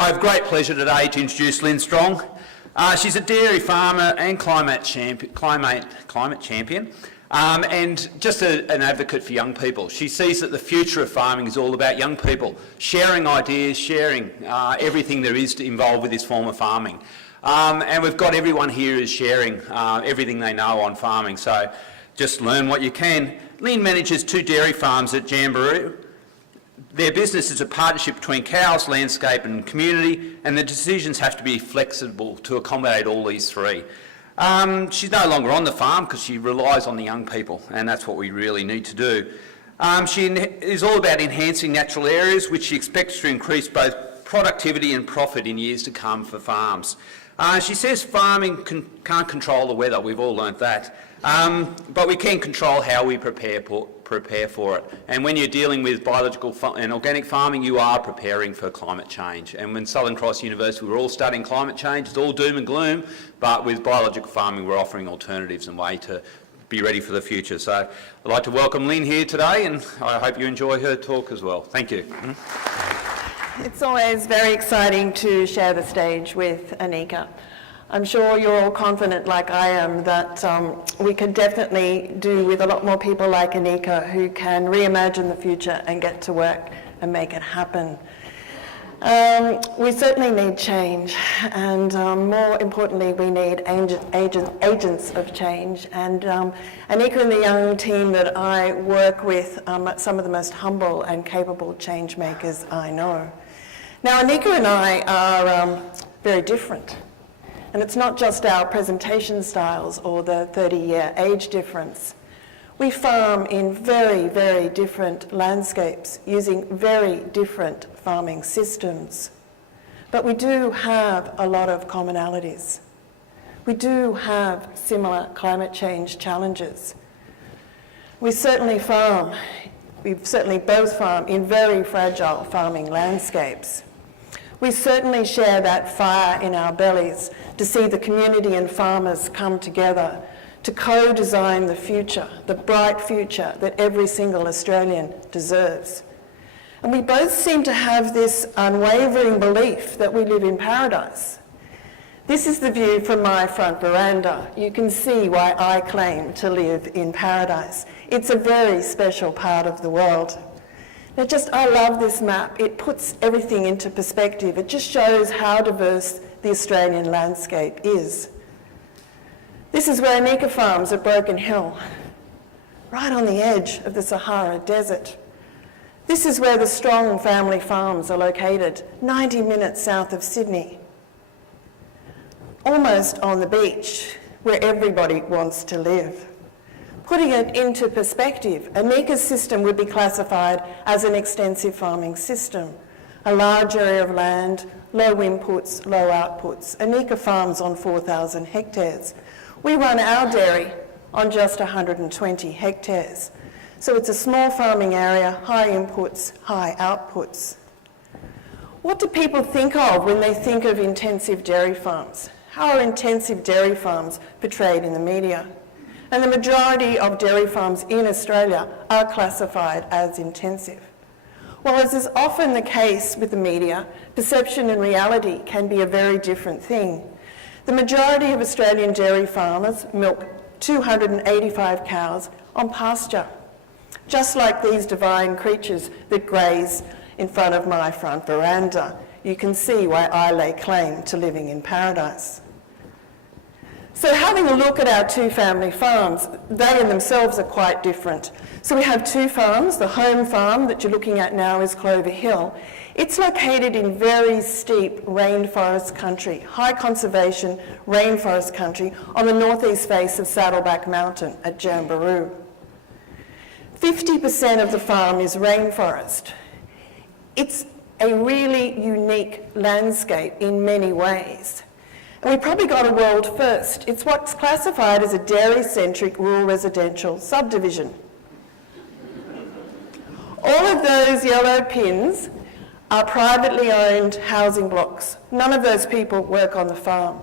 I have great pleasure today to introduce Lynne Strong. She's a dairy farmer and climate champion, and just an advocate for young people. She sees that the future of farming is all about young people, sharing ideas, sharing everything there is involved with this form of farming. And we've got everyone here is sharing everything they know on farming, so just learn what you can. Lynne manages 2 dairy farms at Jamboree. Their business is a partnership between cows, landscape and community, and the decisions have to be flexible to accommodate all these 3. She's no longer on the farm because she relies on the young people, and that's what we really need to do. She is all about enhancing natural areas, which she expects to increase both productivity and profit in years to come for farms. She says farming can't control the weather, we've all learnt that, but we can control how we prepare for it. And when you're dealing with biological and organic farming, you are preparing for climate change. And when Southern Cross University, we're all studying climate change, it's all doom and gloom, but with biological farming, we're offering alternatives and way to be ready for the future. So I'd like to welcome Lynne here today, and I hope you enjoy her talk as well. Thank you. It's always very exciting to share the stage with Anika. I'm sure you're all confident, like I am, that we can definitely do with a lot more people like Anika who can reimagine the future and get to work and make it happen. We certainly need change, and more importantly, we need agents of change. And Anika and the young team that I work with are some of the most humble and capable change makers I know. Now, Anika and I are very different. And it's not just our presentation styles or the 30-year age difference. We farm in very, very different landscapes using very different farming systems. But we do have a lot of commonalities. We do have similar climate change challenges. We certainly both farm in very fragile farming landscapes. We certainly share that fire in our bellies to see the community and farmers come together to co-design the future, the bright future that every single Australian deserves. And we both seem to have this unwavering belief that we live in paradise. This is the view from my front veranda. You can see why I claim to live in paradise. It's a very special part of the world. Now I love this map. It puts everything into perspective. It just shows how diverse the Australian landscape is. This is where Anika farms at Broken Hill, right on the edge of the Sahara Desert. This is where the Strong family farms are located, 90 minutes south of Sydney. Almost on the beach, where everybody wants to live. Putting it into perspective, Anika's system would be classified as an extensive farming system. A large area of land, low inputs, low outputs. Anika farms on 4,000 hectares. We run our dairy on just 120 hectares. So it's a small farming area, high inputs, high outputs. What do people think of when they think of intensive dairy farms? How are intensive dairy farms portrayed in the media? And the majority of dairy farms in Australia are classified as intensive. Well, as is often the case with the media, perception and reality can be a very different thing. The majority of Australian dairy farmers milk 285 cows on pasture, just like these divine creatures that graze in front of my front veranda. You can see why I lay claim to living in paradise. So having a look at our 2 family farms, they in themselves are quite different. So we have 2 farms. The home farm that you're looking at now is Clover Hill. It's located in very steep rainforest country, high conservation rainforest country on the northeast face of Saddleback Mountain at Jamboree. 50% of the farm is rainforest. It's a really unique landscape in many ways. And we probably got a world first. It's what's classified as a dairy-centric rural residential subdivision. All of those yellow pins are privately owned housing blocks. None of those people work on the farm.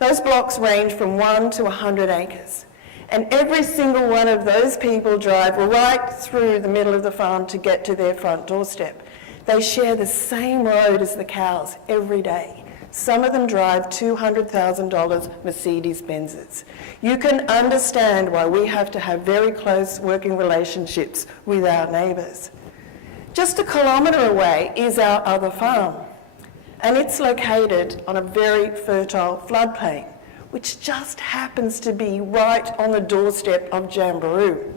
Those blocks range from 1 to 100 acres. And every single one of those people drive right through the middle of the farm to get to their front doorstep. They share the same road as the cows every day. Some of them drive $200,000 Mercedes-Benzes. You can understand why we have to have very close working relationships with our neighbours. Just a kilometre away is our other farm, and it's located on a very fertile floodplain, which just happens to be right on the doorstep of Jamberoo.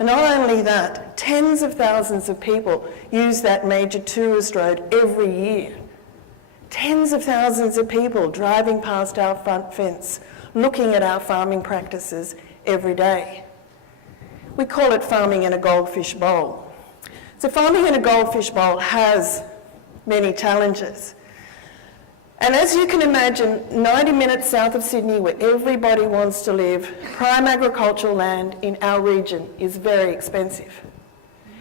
And not only that, tens of thousands of people use that major tourist road every year. Tens of thousands of people driving past our front fence, looking at our farming practices every day. We call it farming in a goldfish bowl. So farming in a goldfish bowl has many challenges. And as you can imagine, 90 minutes south of Sydney, where everybody wants to live, prime agricultural land in our region is very expensive.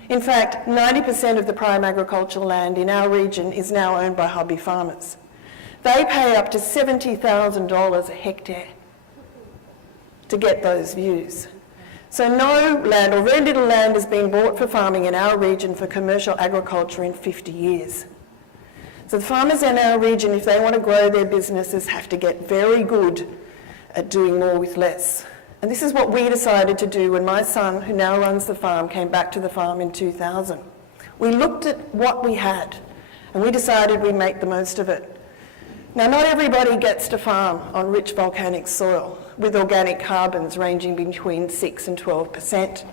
In fact, 90% of the prime agricultural land in our region is now owned by hobby farmers. They pay up to $70,000 a hectare to get those views. So no land, or very little land, has been bought for farming in our region for commercial agriculture in 50 years. So the farmers in our region, if they want to grow their businesses, have to get very good at doing more with less. And this is what we decided to do when my son, who now runs the farm, came back to the farm in 2000. We looked at what we had, and we decided we'd make the most of it. Now, not everybody gets to farm on rich volcanic soil with organic carbons ranging between 6 and 12%.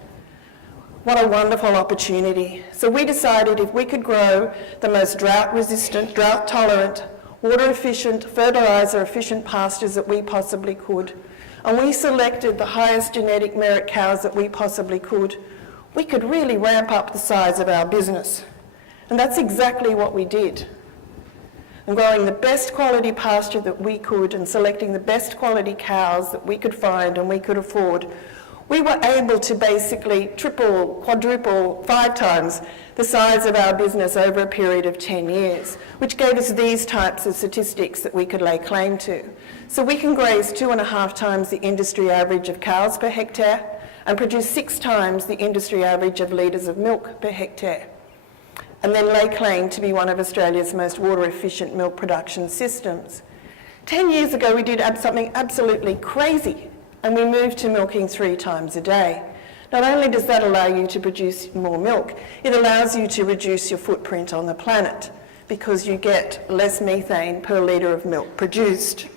What a wonderful opportunity. So we decided if we could grow the most drought-resistant, drought-tolerant, water-efficient, fertiliser-efficient pastures that we possibly could, and we selected the highest genetic merit cows that we possibly could, we could really ramp up the size of our business. And that's exactly what we did. And growing the best quality pasture that we could and selecting the best quality cows that we could find and we could afford, we were able to basically triple, quadruple, 5 times the size of our business over a period of 10 years, which gave us these types of statistics that we could lay claim to. So we can graze 2.5 times the industry average of cows per hectare and produce 6 times the industry average of litres of milk per hectare, and then lay claim to be one of Australia's most water-efficient milk production systems. 10 years ago, we did something absolutely crazy, and we moved to milking 3 times a day. Not only does that allow you to produce more milk, it allows you to reduce your footprint on the planet because you get less methane per litre of milk produced.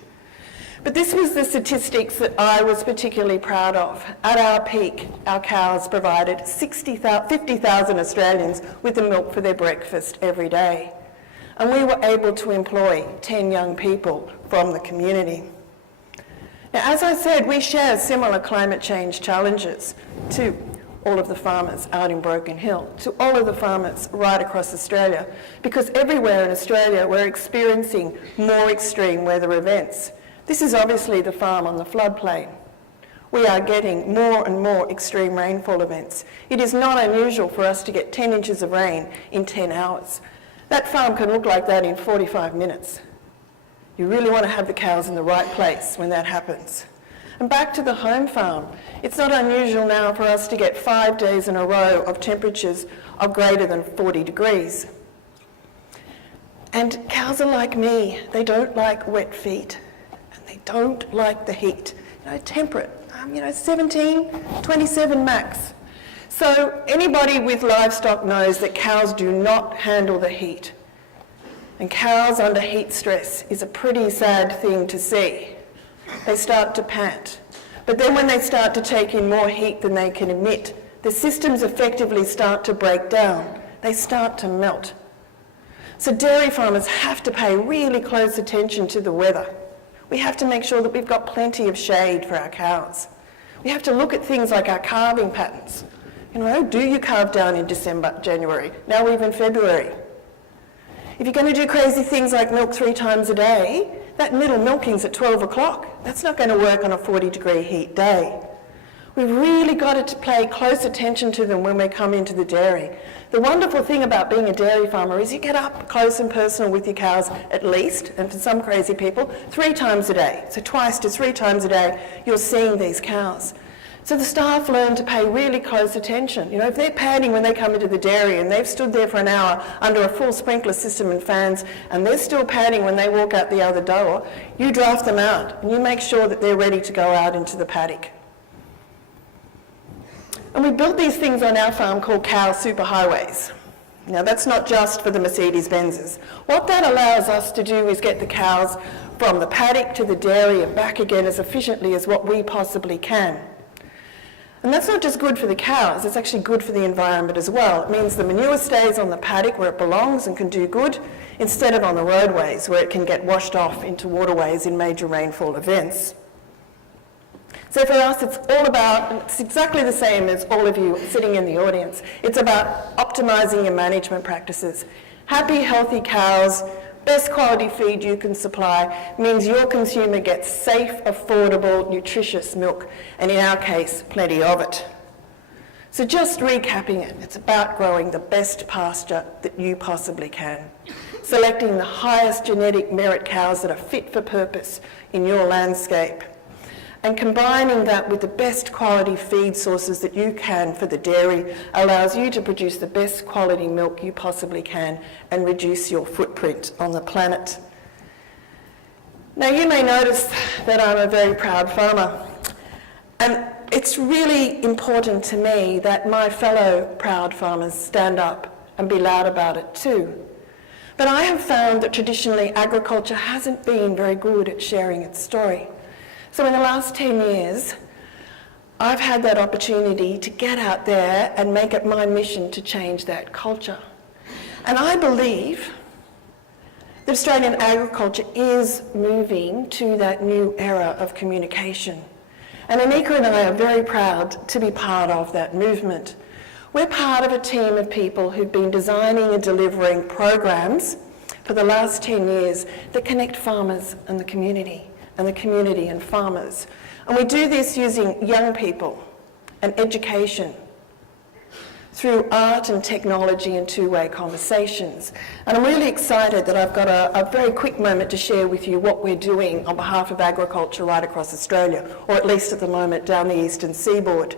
But this was the statistics that I was particularly proud of. At our peak, our cows provided 50,000 Australians with the milk for their breakfast every day. And we were able to employ 10 young people from the community. Now, as I said, we share similar climate change challenges to all of the farmers out in Broken Hill, to all of the farmers right across Australia, because everywhere in Australia we're experiencing more extreme weather events. This is obviously the farm on the floodplain. We are getting more and more extreme rainfall events. It is not unusual for us to get 10 inches of rain in 10 hours. That farm can look like that in 45 minutes. You really want to have the cows in the right place when that happens. And back to the home farm, it's not unusual now for us to get 5 days in a row of temperatures of greater than 40 degrees. And cows are like me, they don't like wet feet, and they don't like the heat. Temperate, 17, 27 max. So anybody with livestock knows that cows do not handle the heat. And cows under heat stress is a pretty sad thing to see. They start to pant. But then when they start to take in more heat than they can emit, the systems effectively start to break down. They start to melt. So dairy farmers have to pay really close attention to the weather. We have to make sure that we've got plenty of shade for our cows. We have to look at things like our calving patterns. Do you calve down in December, January? Now we're in February. If you're going to do crazy things like milk 3 times a day, that middle milking's at 12 o'clock. That's not going to work on a 40-degree heat day. We've really got to pay close attention to them when we come into the dairy. The wonderful thing about being a dairy farmer is you get up close and personal with your cows at least, and for some crazy people, 3 times a day. So 2 to 3 times a day, you're seeing these cows. So the staff learn to pay really close attention. You know, if they're padding when they come into the dairy and they've stood there for an hour under a full sprinkler system and fans, and they're still padding when they walk out the other door, you draft them out and you make sure that they're ready to go out into the paddock. And we built these things on our farm called cow superhighways. Now that's not just for the Mercedes-Benzes. What that allows us to do is get the cows from the paddock to the dairy and back again as efficiently as what we possibly can. And that's not just good for the cows, it's actually good for the environment as well. It means the manure stays on the paddock where it belongs and can do good, instead of on the roadways where it can get washed off into waterways in major rainfall events. So for us, it's all about, and it's exactly the same as all of you sitting in the audience, it's about optimising your management practices. Happy, healthy cows, best quality feed you can supply means your consumer gets safe, affordable, nutritious milk, and in our case, plenty of it. So just recapping it, it's about growing the best pasture that you possibly can, selecting the highest genetic merit cows that are fit for purpose in your landscape, and combining that with the best quality feed sources that you can for the dairy allows you to produce the best quality milk you possibly can and reduce your footprint on the planet. Now you may notice that I'm a very proud farmer, and it's really important to me that my fellow proud farmers stand up and be loud about it too. But I have found that traditionally agriculture hasn't been very good at sharing its story. So in the last 10 years, I've had that opportunity to get out there and make it my mission to change that culture. And I believe that Australian agriculture is moving to that new era of communication. And Anika and I are very proud to be part of that movement. We're part of a team of people who've been designing and delivering programs for the last 10 years that connect farmers and the community and farmers. And we do this using young people and education through art and technology and two-way conversations. And I'm really excited that I've got a very quick moment to share with you what we're doing on behalf of agriculture right across Australia, or at least at the moment down the eastern seaboard.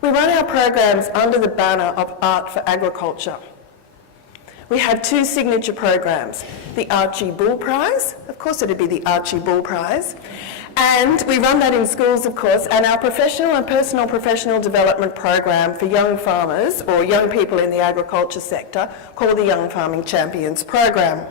We run our programs under the banner of Art for Agriculture. We have two signature programs, the Archie Bull Prize, of course it'd be the Archie Bull Prize, and we run that in schools of course, and our professional and personal professional development program for young farmers or young people in the agriculture sector called the Young Farming Champions program.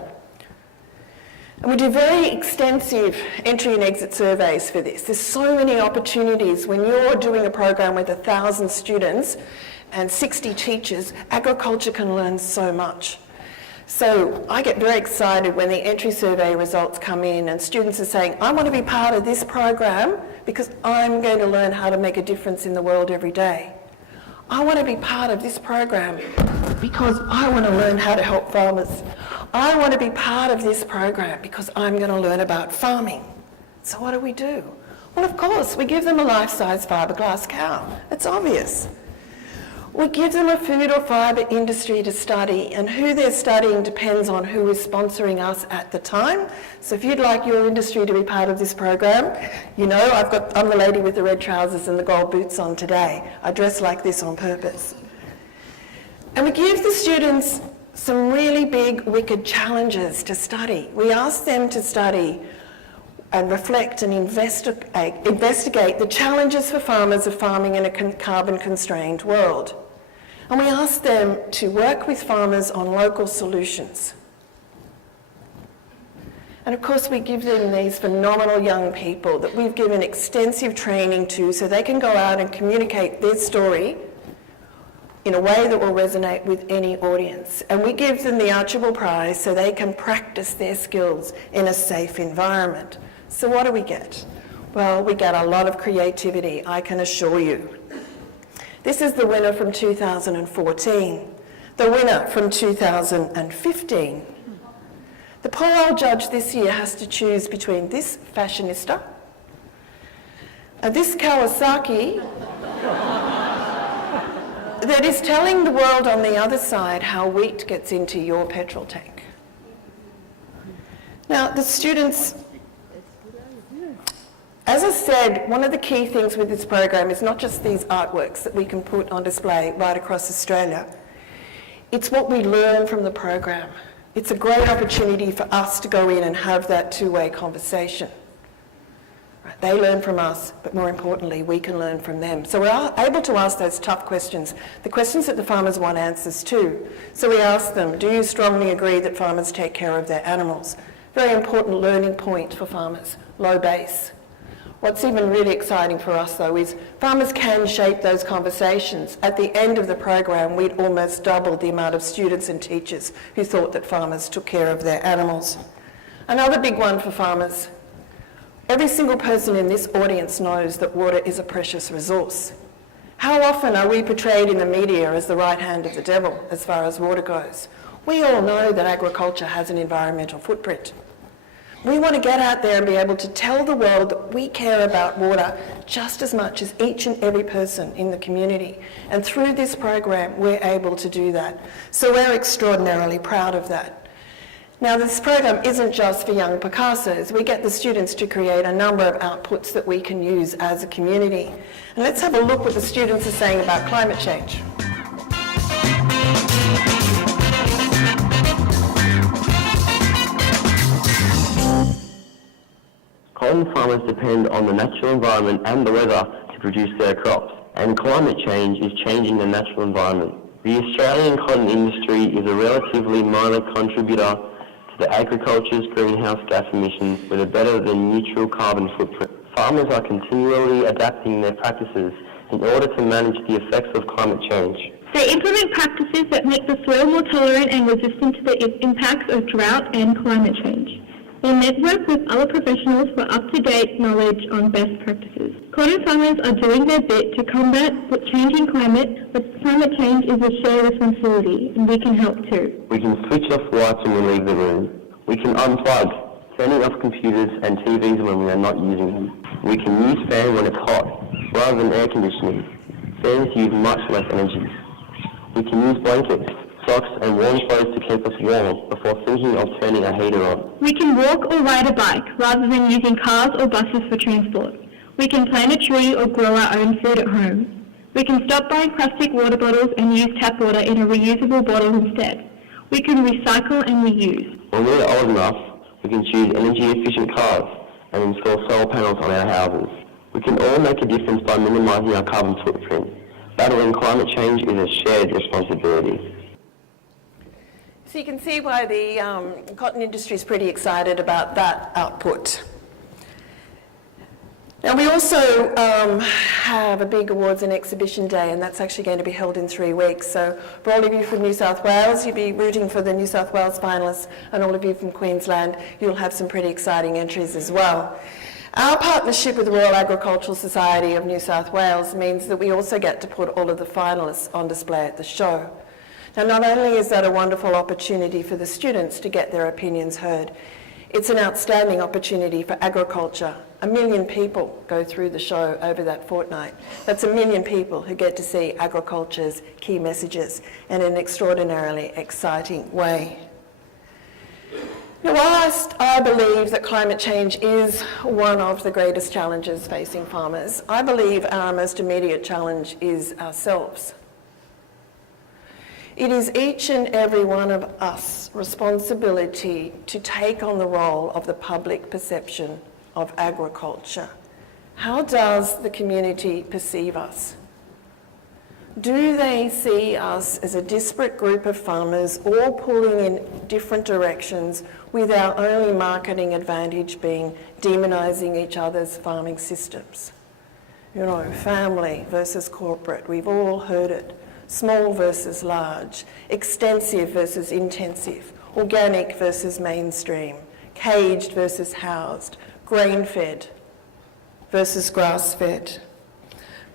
And we do very extensive entry and exit surveys for this. There's so many opportunities when you're doing a program with 1,000 students and 60 teachers, agriculture can learn so much. So I get very excited when the entry survey results come in and students are saying, I want to be part of this program because I'm going to learn how to make a difference in the world every day. I want to be part of this program because I want to learn how to help farmers. I want to be part of this program because I'm going to learn about farming. So what do? Well, of course, we give them a life-size fiberglass cow. It's obvious. We give them a food or fibre industry to study, and who they're studying depends on who is sponsoring us at the time. So if you'd like your industry to be part of this program, you know, I'm the lady with the red trousers and the gold boots on today. I dress like this on purpose. And we give the students some really big, wicked challenges to study. We ask them to study and reflect and investigate the challenges for farmers of farming in a carbon-constrained world. And we ask them to work with farmers on local solutions. And of course we give them these phenomenal young people that we've given extensive training to so they can go out and communicate their story in a way that will resonate with any audience. And we give them the Archibald Prize so they can practice their skills in a safe environment. So what do we get? Well, we get a lot of creativity, I can assure you. This is the winner from 2014, the winner from 2015. The poor old judge this year has to choose between this fashionista and this Kawasaki that is telling the world on the other side how wheat gets into your petrol tank. Now, the students As I said, one of the key things with this program is not just these artworks that we can put on display right across Australia. It's what we learn from the program. It's a great opportunity for us to go in and have that two-way conversation. Right, they learn from us, but more importantly, we can learn from them. So we're able to ask those tough questions, the questions that the farmers want answers to. So we ask them, do you strongly agree that farmers take care of their animals? Very important learning point for farmers, low base. What's even really exciting for us though is farmers can shape those conversations. At the end of the program, we'd almost doubled the amount of students and teachers who thought that farmers took care of their animals. Another big one for farmers. Every single person in this audience knows that water is a precious resource. How often are we portrayed in the media as the right hand of the devil as far as water goes? We all know that agriculture has an environmental footprint. We want to get out there and be able to tell the world that we care about water just as much as each and every person in the community. And through this program, we're able to do that. So we're extraordinarily proud of that. Now, this program isn't just for young Picassos. We get the students to create a number of outputs that we can use as a community. And let's have a look what the students are saying about climate change. Cotton farmers depend on the natural environment and the weather to produce their crops, and climate change is changing the natural environment. The Australian cotton industry is a relatively minor contributor to the agriculture's greenhouse gas emissions with a better than neutral carbon footprint. Farmers are continually adapting their practices in order to manage the effects of climate change. They implement practices that make the soil more tolerant and resistant to the impacts of drought and climate change. They network with other professionals for up-to-date knowledge on best practices. Cotton farmers are doing their bit to combat the changing climate, but climate change is a shared responsibility, and we can help too. We can switch off lights when we leave the room. We can unplug, turning off computers and TVs when we are not using them. We can use fans when it's hot, rather than air conditioning. Fans use much less energy. We can use blankets, socks and warm clothes to keep us warm before thinking of turning a heater on. We can walk or ride a bike rather than using cars or buses for transport. We can plant a tree or grow our own food at home. We can stop buying plastic water bottles and use tap water in a reusable bottle instead. We can recycle and reuse. When we are old enough, we can choose energy-efficient cars and install solar panels on our houses. We can all make a difference by minimising our carbon footprint. Battling climate change is a shared responsibility. So you can see why the cotton industry is pretty excited about that output. Now we also have a big awards and exhibition day, and that's actually going to be held in 3 weeks. So for all of you from New South Wales, you'll be rooting for the New South Wales finalists, and all of you from Queensland, you'll have some pretty exciting entries as well. Our partnership with the Royal Agricultural Society of New South Wales means that we also get to put all of the finalists on display at the show. Now, not only is that a wonderful opportunity for the students to get their opinions heard, it's an outstanding opportunity for agriculture. 1 million people go through the show over that fortnight. That's 1 million people who get to see agriculture's key messages in an extraordinarily exciting way. Now, whilst I believe that climate change is one of the greatest challenges facing farmers, I believe our most immediate challenge is ourselves. It is each and every one of us responsibility to take on the role of the public perception of agriculture. How does the community perceive us? Do they see us as a disparate group of farmers all pulling in different directions with our only marketing advantage being demonising each other's farming systems? You know, family versus corporate, we've all heard it. Small versus large, extensive versus intensive, organic versus mainstream, caged versus housed, grain-fed versus grass-fed.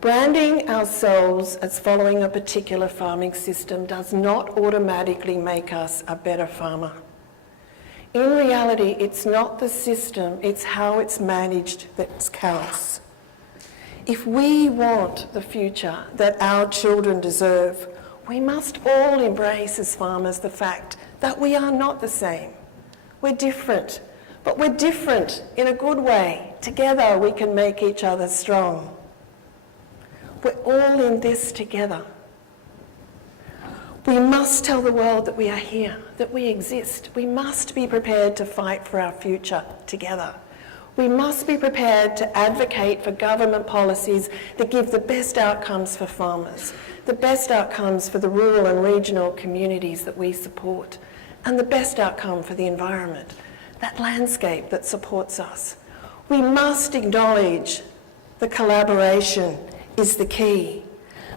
Branding ourselves as following a particular farming system does not automatically make us a better farmer. In reality, it's not the system, it's how it's managed that counts. If we want the future that our children deserve, we must all embrace as farmers the fact that we are not the same. We're different, But we're different in a good way. Together we can make each other strong. We're all in this together. We must tell the world that we are here, that we exist. We must be prepared to fight for our future together. We must be prepared to advocate for government policies that give the best outcomes for farmers, the best outcomes for the rural and regional communities that we support, and the best outcome for the environment, that landscape that supports us. We must acknowledge the collaboration is the key.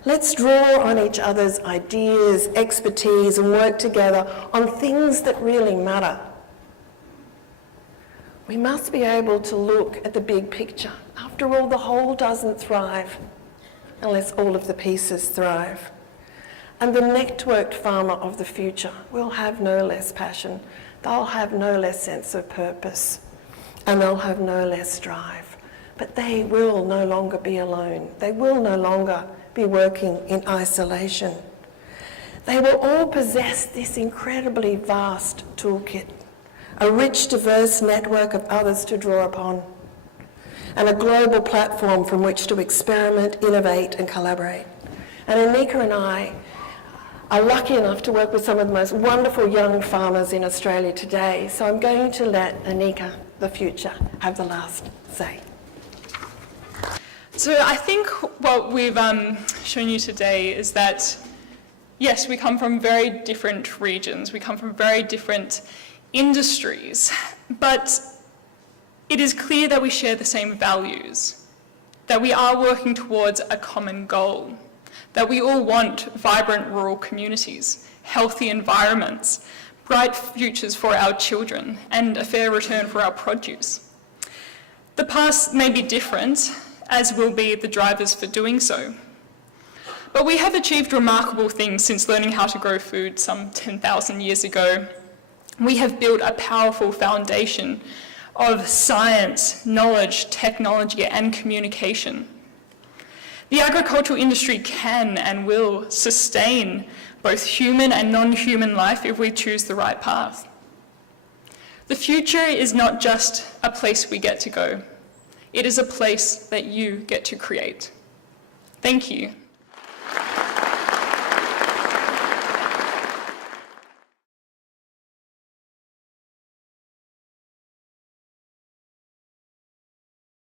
Let's draw on each other's ideas, expertise, and work together on things that really matter. We must be able to look at the big picture. After all, the whole doesn't thrive unless all of the pieces thrive. And the networked farmer of the future will have no less passion, they'll have no less sense of purpose, and they'll have no less drive. But they will no longer be alone. They will no longer be working in isolation. They will all possess this incredibly vast toolkit, a rich, diverse network of others to draw upon, and a global platform from which to experiment, innovate, and collaborate. And Anika and I are lucky enough to work with some of the most wonderful young farmers in Australia today, so I'm going to let Anika, the future, have the last say. So I think what we've shown you today is that, yes, we come from very different regions, we come from very different industries, but it is clear that we share the same values, that we are working towards a common goal, that we all want vibrant rural communities, healthy environments, bright futures for our children, and a fair return for our produce. The past may be different, as will be the drivers for doing so. But we have achieved remarkable things since learning how to grow food some 10,000 years ago. We have built a powerful foundation of science, knowledge, technology, and communication. The agricultural industry can and will sustain both human and non-human life if we choose the right path. The future is not just a place we get to go. It is a place that you get to create. Thank you.